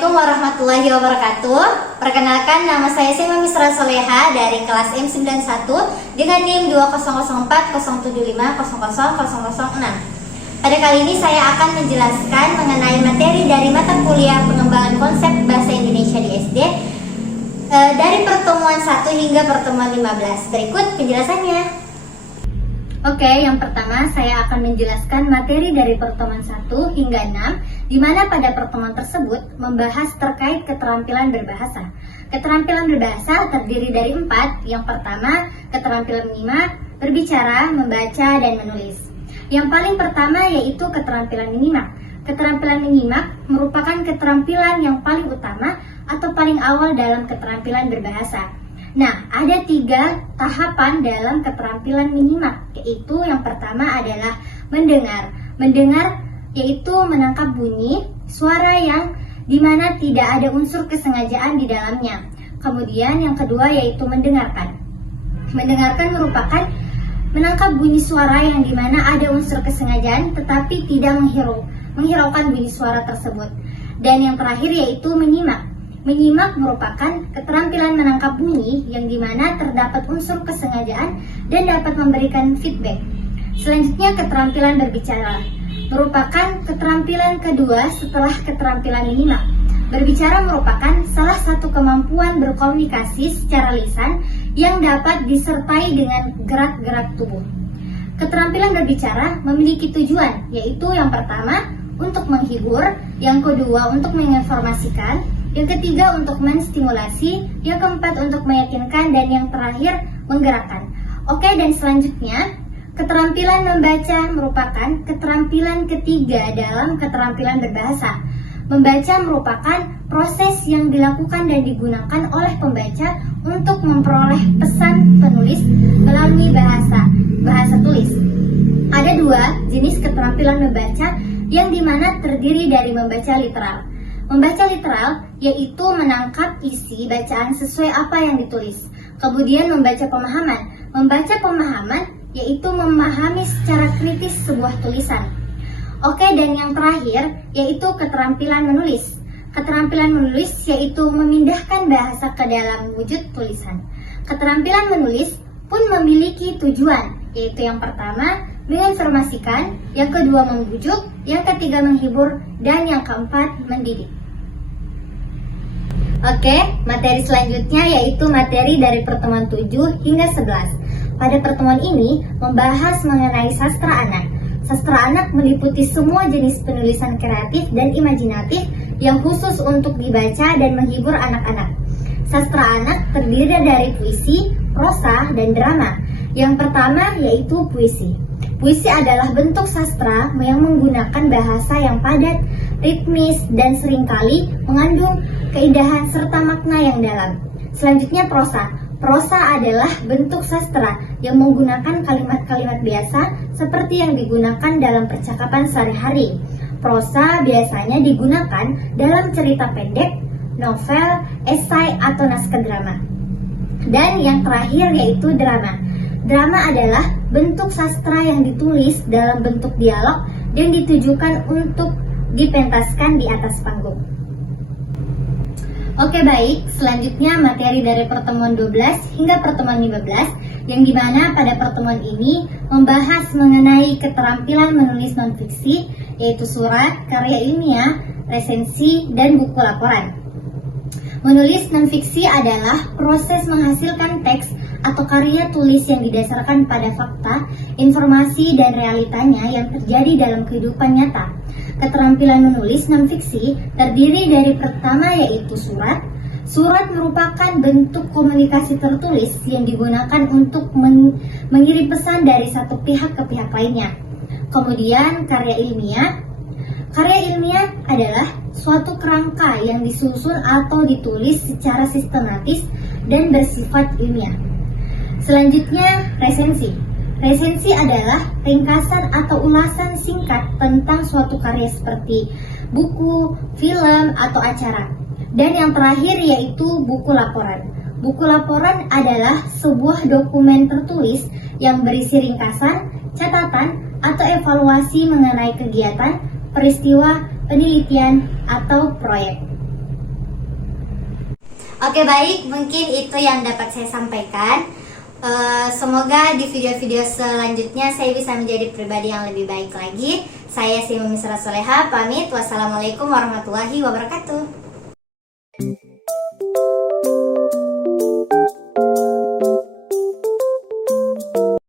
Assalamualaikum warahmatullahi wabarakatuh. Perkenalkan, nama saya Sema Misra Soleha dari kelas M91 dengan NIM 2004075000006. Pada kali ini saya akan menjelaskan mengenai materi dari mata kuliah pengembangan konsep bahasa Indonesia di SD dari pertemuan 1 hingga pertemuan 15. Berikut penjelasannya. Oke, yang pertama saya akan menjelaskan materi dari pertemuan 1 hingga 6, di mana pada pertemuan tersebut membahas terkait keterampilan berbahasa. Keterampilan berbahasa terdiri dari 4. Yang pertama, keterampilan menyimak, berbicara, membaca, dan menulis. Yang paling pertama yaitu keterampilan menyimak. Keterampilan menyimak merupakan keterampilan yang paling utama atau paling awal dalam keterampilan berbahasa. Nah, ada 3 tahapan dalam keterampilan menyimak, yaitu yang pertama adalah mendengar. Mendengar yaitu menangkap bunyi, suara yang dimana tidak ada unsur kesengajaan di dalamnya. Kemudian yang kedua yaitu mendengarkan. Mendengarkan merupakan menangkap bunyi suara yang dimana ada unsur kesengajaan tetapi tidak menghiraukan bunyi suara tersebut. Dan yang terakhir yaitu menyimak. Menyimak merupakan keterampilan menangkap bunyi yang dimana terdapat unsur kesengajaan dan dapat memberikan feedback. Selanjutnya keterampilan berbicara merupakan keterampilan kedua setelah keterampilan menyimak. Berbicara merupakan salah satu kemampuan berkomunikasi secara lisan yang dapat disertai dengan gerak-gerak tubuh. Keterampilan berbicara memiliki tujuan, yaitu yang pertama untuk menghibur, yang kedua untuk menginformasikan, yang ketiga untuk menstimulasi, yang keempat untuk meyakinkan, dan yang terakhir menggerakkan. Oke, dan selanjutnya keterampilan membaca merupakan keterampilan ketiga dalam keterampilan berbahasa. Membaca merupakan proses yang dilakukan dan digunakan oleh pembaca untuk memperoleh pesan penulis melalui bahasa tulis. Ada 2 jenis keterampilan membaca yang dimana terdiri dari membaca literal. Membaca literal yaitu menangkap isi bacaan sesuai apa yang ditulis. Kemudian membaca pemahaman. Membaca pemahaman yaitu memahami secara kritis sebuah tulisan. Oke, dan yang terakhir yaitu keterampilan menulis. Keterampilan menulis yaitu memindahkan bahasa ke dalam wujud tulisan. Keterampilan menulis pun memiliki tujuan, yaitu yang pertama menginformasikan, yang kedua membujuk, yang ketiga menghibur, dan yang keempat mendidik. Oke, materi selanjutnya yaitu materi dari pertemuan 7 hingga 11. Pada pertemuan ini membahas mengenai sastra anak. Sastra anak meliputi semua jenis penulisan kreatif dan imajinatif yang khusus untuk dibaca dan menghibur anak-anak. Sastra anak terdiri dari puisi, prosa, dan drama. Yang pertama yaitu puisi. Puisi adalah bentuk sastra yang menggunakan bahasa yang padat, ritmis, dan seringkali mengandung keindahan serta makna yang dalam. Selanjutnya prosa. Prosa adalah bentuk sastra yang menggunakan kalimat-kalimat biasa seperti yang digunakan dalam percakapan sehari-hari. Prosa biasanya digunakan dalam cerita pendek, novel, esai, atau naskah drama. Dan yang terakhir yaitu drama. Drama adalah bentuk sastra yang ditulis dalam bentuk dialog dan ditujukan untuk dipentaskan di atas panggung. Oke, baik, selanjutnya materi dari pertemuan 12 hingga pertemuan 15, yang dimana pada pertemuan ini membahas mengenai keterampilan menulis non-fiksi, yaitu surat, karya ilmiah, resensi, dan buku laporan. Menulis non-fiksi adalah proses menghasilkan teks atau karya tulis yang didasarkan pada fakta, informasi, dan realitanya yang terjadi dalam kehidupan nyata. Keterampilan menulis non-fiksi terdiri dari pertama yaitu surat. Surat merupakan bentuk komunikasi tertulis yang digunakan untuk mengirim pesan dari satu pihak ke pihak lainnya. Kemudian karya ilmiah. Karya ilmiah adalah suatu kerangka yang disusun atau ditulis secara sistematis dan bersifat ilmiah. Selanjutnya resensi. Resensi adalah ringkasan atau ulasan singkat tentang suatu karya seperti buku, film, atau acara. Dan yang terakhir yaitu buku laporan. Buku laporan adalah sebuah dokumen tertulis yang berisi ringkasan, catatan, atau evaluasi mengenai kegiatan, peristiwa, penelitian, atau proyek. Oke, baik, mungkin itu yang dapat saya sampaikan. Semoga di video-video selanjutnya saya bisa menjadi pribadi yang lebih baik lagi. Saya Simi Misra Soleha, pamit. Wassalamualaikum warahmatullahi wabarakatuh.